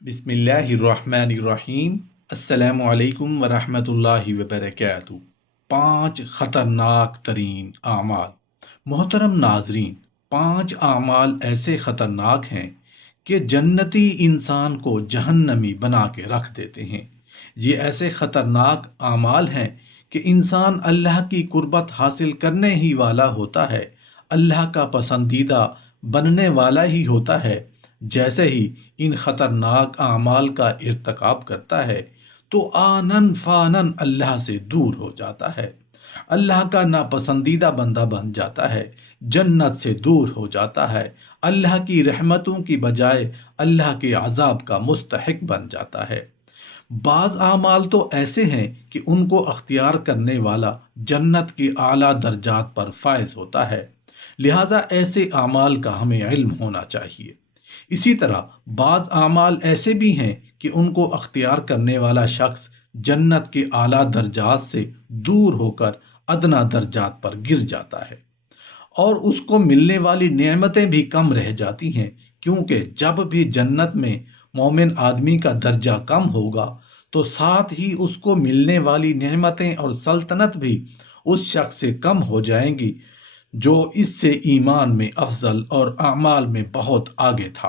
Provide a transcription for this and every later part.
بسم اللہ الرحمن الرحیم۔ السلام علیکم ورحمۃ اللہ وبرکاتہ۔ 5 خطرناک ترین اعمال۔ محترم ناظرین، 5 اعمال ایسے خطرناک ہیں کہ جنتی انسان کو جہنمی بنا کے رکھ دیتے ہیں۔ یہ ایسے خطرناک اعمال ہیں کہ انسان اللہ کی قربت حاصل کرنے ہی والا ہوتا ہے، اللہ کا پسندیدہ بننے والا ہی ہوتا ہے۔ جیسے ہی ان خطرناک اعمال کا ارتکاب کرتا ہے تو آنن فانن اللہ سے دور ہو جاتا ہے، اللہ کا ناپسندیدہ بندہ بن جاتا ہے، جنت سے دور ہو جاتا ہے، اللہ کی رحمتوں کی بجائے اللہ کے عذاب کا مستحق بن جاتا ہے۔ بعض اعمال تو ایسے ہیں کہ ان کو اختیار کرنے والا جنت کی اعلیٰ درجات پر فائز ہوتا ہے، لہذا ایسے اعمال کا ہمیں علم ہونا چاہیے۔ اسی طرح بعض اعمال ایسے بھی ہیں کہ ان کو اختیار کرنے والا شخص جنت کے اعلیٰ درجات سے دور ہو کر ادنا درجات پر گر جاتا ہے، اور اس کو ملنے والی نعمتیں بھی کم رہ جاتی ہیں، کیونکہ جب بھی جنت میں مومن آدمی کا درجہ کم ہوگا تو ساتھ ہی اس کو ملنے والی نعمتیں اور سلطنت بھی اس شخص سے کم ہو جائیں گی جو اس سے ایمان میں افضل اور اعمال میں بہت آگے تھا۔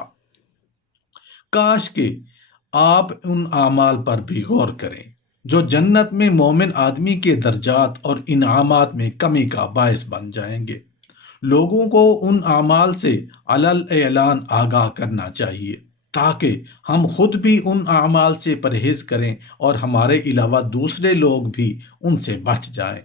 کاش کہ آپ ان اعمال پر بھی غور کریں جو جنت میں مومن آدمی کے درجات اور انعامات میں کمی کا باعث بن جائیں گے۔ لوگوں کو ان اعمال سے علل اعلان آگاہ کرنا چاہیے تاکہ ہم خود بھی ان اعمال سے پرہیز کریں اور ہمارے علاوہ دوسرے لوگ بھی ان سے بچ جائیں۔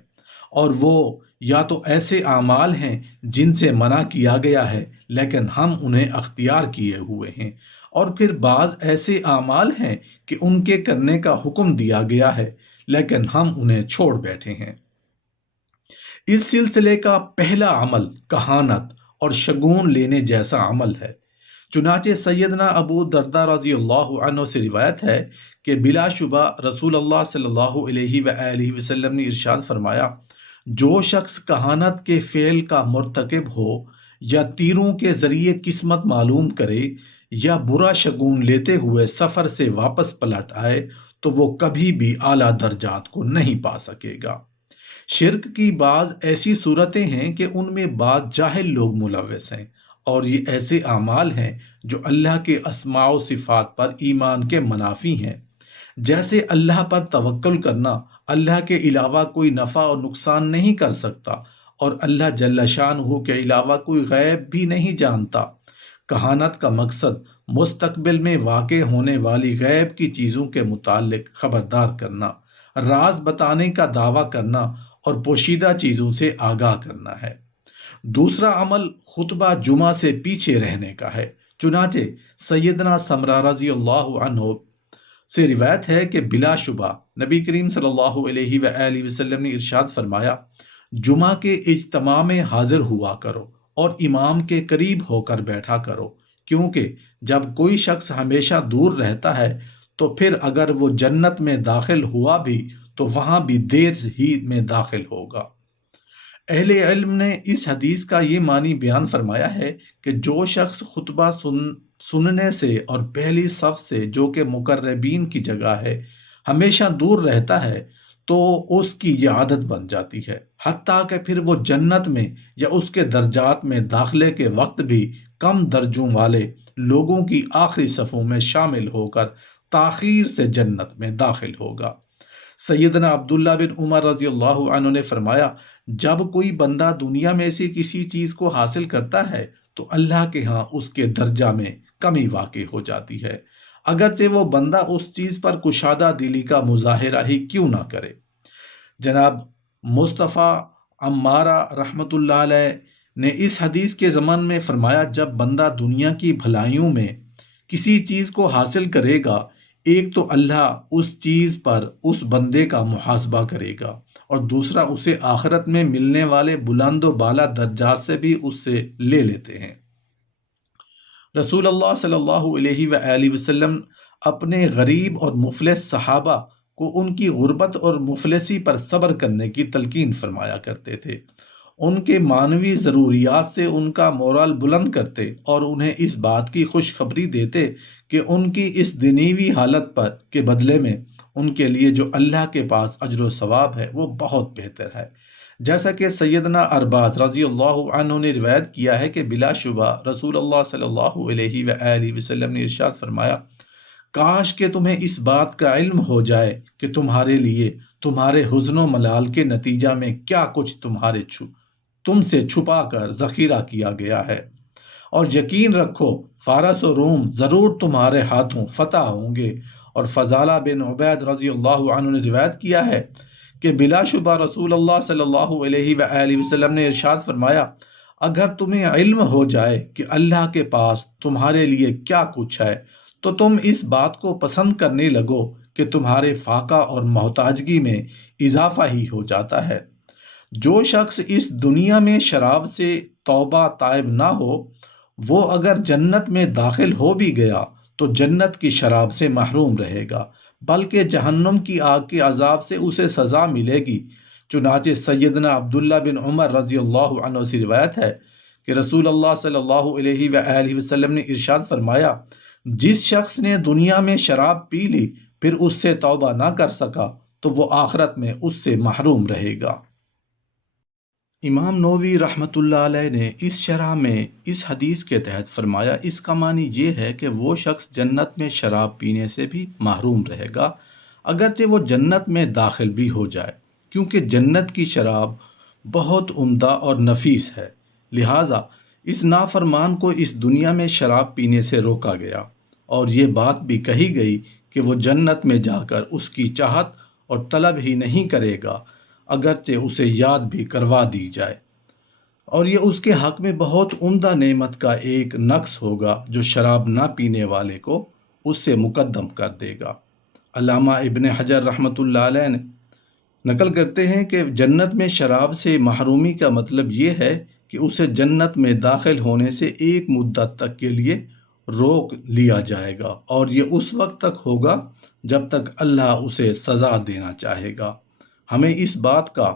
اور وہ یا تو ایسے اعمال ہیں جن سے منع کیا گیا ہے لیکن ہم انہیں اختیار کیے ہوئے ہیں، اور پھر بعض ایسے اعمال ہیں کہ ان کے کرنے کا حکم دیا گیا ہے لیکن ہم انہیں چھوڑ بیٹھے ہیں۔ اس سلسلے کا پہلا عمل کہانت اور شگون لینے جیسا عمل ہے۔ چنانچہ سیدنا ابو درداء رضی اللہ عنہ سے روایت ہے کہ بلا شبہ رسول اللہ صلی اللہ علیہ وآلہ وسلم نے ارشاد فرمایا، جو شخص کہانت کے فعل کا مرتکب ہو یا تیروں کے ذریعے قسمت معلوم کرے یا برا شگون لیتے ہوئے سفر سے واپس پلٹ آئے تو وہ کبھی بھی اعلیٰ درجات کو نہیں پا سکے گا۔ شرک کی بعض ایسی صورتیں ہیں کہ ان میں بعض جاہل لوگ ملوث ہیں، اور یہ ایسے اعمال ہیں جو اللہ کے اسماء و صفات پر ایمان کے منافی ہیں، جیسے اللہ پر توکل کرنا، اللہ کے علاوہ کوئی نفع اور نقصان نہیں کر سکتا، اور اللہ جل شانہ کے علاوہ کوئی غیب بھی نہیں جانتا۔ کہانت کا مقصد مستقبل میں واقع ہونے والی غیب کی چیزوں کے متعلق خبردار کرنا، راز بتانے کا دعویٰ کرنا اور پوشیدہ چیزوں سے آگاہ کرنا ہے۔ دوسرا عمل خطبہ جمعہ سے پیچھے رہنے کا ہے۔ چنانچہ سیدنا سمرہ رضی اللہ عنہ سے روایت ہے کہ بلا شبہ نبی کریم صلی اللہ علیہ وآلہ وسلم نے ارشاد فرمایا، جمعہ کے اجتماع میں حاضر ہوا کرو اور امام کے قریب ہو کر بیٹھا کرو، کیونکہ جب کوئی شخص ہمیشہ دور رہتا ہے تو پھر اگر وہ جنت میں داخل ہوا بھی تو وہاں بھی دیر ہی میں داخل ہوگا۔ اہل علم نے اس حدیث کا یہ معنی بیان فرمایا ہے کہ جو شخص خطبہ سننے سے اور پہلی صف سے، جو کہ مقربین کی جگہ ہے، ہمیشہ دور رہتا ہے تو اس کی یہ عادت بن جاتی ہے، حتیٰ کہ پھر وہ جنت میں یا اس کے درجات میں داخلے کے وقت بھی کم درجوں والے لوگوں کی آخری صفوں میں شامل ہو کر تاخیر سے جنت میں داخل ہوگا۔ سیدنا عبداللہ بن عمر رضی اللہ عنہ نے فرمایا، جب کوئی بندہ دنیا میں سے کسی چیز کو حاصل کرتا ہے تو اللہ کے ہاں اس کے درجہ میں کمی واقع ہو جاتی ہے، اگرچہ وہ بندہ اس چیز پر کشادہ دلی کا مظاہرہ ہی کیوں نہ کرے۔ جناب مصطفیٰ عمارہ رحمۃ اللہ علیہ نے اس حدیث کے ضمن میں فرمایا، جب بندہ دنیا کی بھلائیوں میں کسی چیز کو حاصل کرے گا، ایک تو اللہ اس چیز پر اس بندے کا محاسبہ کرے گا، اور دوسرا اسے آخرت میں ملنے والے بلند و بالا درجات سے بھی اس سے لے لیتے ہیں۔ رسول اللہ صلی اللہ علیہ وآلہ وسلم اپنے غریب اور مفلس صحابہ کو ان کی غربت اور مفلسی پر صبر کرنے کی تلقین فرمایا کرتے تھے، ان کے معنوی ضروریات سے ان کا مورال بلند کرتے اور انہیں اس بات کی خوشخبری دیتے کہ ان کی اس دنیوی حالت پر کے بدلے میں ان کے لیے جو اللہ کے پاس اجر و ثواب ہے وہ بہت بہتر ہے۔ جیسا کہ سیدنا ارباز رضی اللہ عنہ نے روایت کیا ہے کہ بلا شبہ رسول اللہ صلی اللہ علیہ وآلہ وسلم نے ارشاد فرمایا، کاش کہ تمہیں اس بات کا علم ہو جائے کہ تمہارے لیے تمہارے حزن و ملال کے نتیجہ میں کیا کچھ تم سے چھپا کر ذخیرہ کیا گیا ہے، اور یقین رکھو فارس و روم ضرور تمہارے ہاتھوں فتح ہوں گے۔ اور فضالہ بن عبید رضی اللہ عنہ نے روایت کیا ہے کہ بلا شبہ رسول اللہ صلی اللہ علیہ وآلہ وسلم نے ارشاد فرمایا، اگر تمہیں علم ہو جائے کہ اللہ کے پاس تمہارے لیے کیا کچھ ہے تو تم اس بات کو پسند کرنے لگو کہ تمہارے فاقہ اور محتاجگی میں اضافہ ہی ہو جاتا ہے۔ جو شخص اس دنیا میں شراب سے توبہ طائب نہ ہو، وہ اگر جنت میں داخل ہو بھی گیا تو جنت کی شراب سے محروم رہے گا، بلکہ جہنم کی آگ کے عذاب سے اسے سزا ملے گی۔ چنانچہ سیدنا عبداللہ بن عمر رضی اللہ عنہ سے روایت ہے کہ رسول اللہ صلی اللہ علیہ وآلہ وسلم نے ارشاد فرمایا، جس شخص نے دنیا میں شراب پی لی پھر اس سے توبہ نہ کر سکا تو وہ آخرت میں اس سے محروم رہے گا۔ امام نووی رحمۃ اللہ علیہ نے اس شرح میں اس حدیث کے تحت فرمایا، اس کا معنی یہ ہے کہ وہ شخص جنت میں شراب پینے سے بھی محروم رہے گا اگرچہ وہ جنت میں داخل بھی ہو جائے، کیونکہ جنت کی شراب بہت عمدہ اور نفیس ہے، لہٰذا اس نافرمان کو اس دنیا میں شراب پینے سے روکا گیا، اور یہ بات بھی کہی گئی کہ وہ جنت میں جا کر اس کی چاہت اور طلب ہی نہیں کرے گا اگرچہ اسے یاد بھی کروا دی جائے، اور یہ اس کے حق میں بہت عمدہ نعمت کا ایک نقص ہوگا جو شراب نہ پینے والے کو اس سے مقدم کر دے گا۔ علامہ ابن حجر رحمۃ اللہ علیہ نے نقل کرتے ہیں کہ جنت میں شراب سے محرومی کا مطلب یہ ہے کہ اسے جنت میں داخل ہونے سے ایک مدت تک کے لیے روک لیا جائے گا، اور یہ اس وقت تک ہوگا جب تک اللہ اسے سزا دینا چاہے گا۔ ہمیں اس بات کا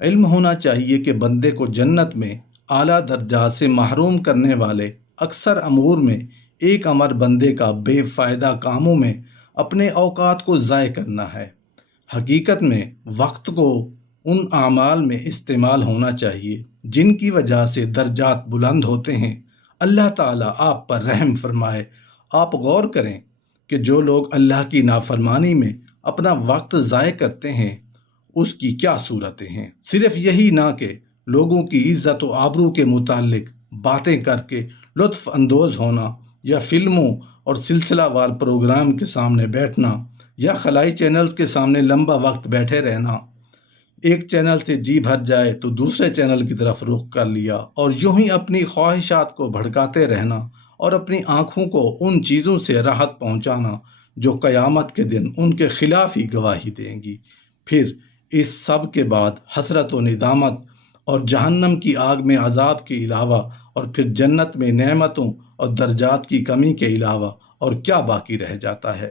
علم ہونا چاہیے کہ بندے کو جنت میں اعلیٰ درجات سے محروم کرنے والے اکثر امور میں ایک امر بندے کا بے فائدہ کاموں میں اپنے اوقات کو ضائع کرنا ہے۔ حقیقت میں وقت کو ان اعمال میں استعمال ہونا چاہیے جن کی وجہ سے درجات بلند ہوتے ہیں۔ اللہ تعالیٰ آپ پر رحم فرمائے۔ آپ غور کریں کہ جو لوگ اللہ کی نافرمانی میں اپنا وقت ضائع کرتے ہیں اس کی کیا صورتیں ہیں۔ صرف یہی نہ کہ لوگوں کی عزت و آبرو کے متعلق باتیں کر کے لطف اندوز ہونا، یا فلموں اور سلسلہ وار پروگرام کے سامنے بیٹھنا، یا خلائی چینلز کے سامنے لمبا وقت بیٹھے رہنا، ایک چینل سے جی بھر جائے تو دوسرے چینل کی طرف رخ کر لیا، اور یوں ہی اپنی خواہشات کو بھڑکاتے رہنا اور اپنی آنکھوں کو ان چیزوں سے راحت پہنچانا جو قیامت کے دن ان کے خلاف ہی گواہی دیں گی۔ پھر اس سب کے بعد حسرت و ندامت اور جہنم کی آگ میں عذاب کے علاوہ، اور پھر جنت میں نعمتوں اور درجات کی کمی کے علاوہ اور کیا باقی رہ جاتا ہے۔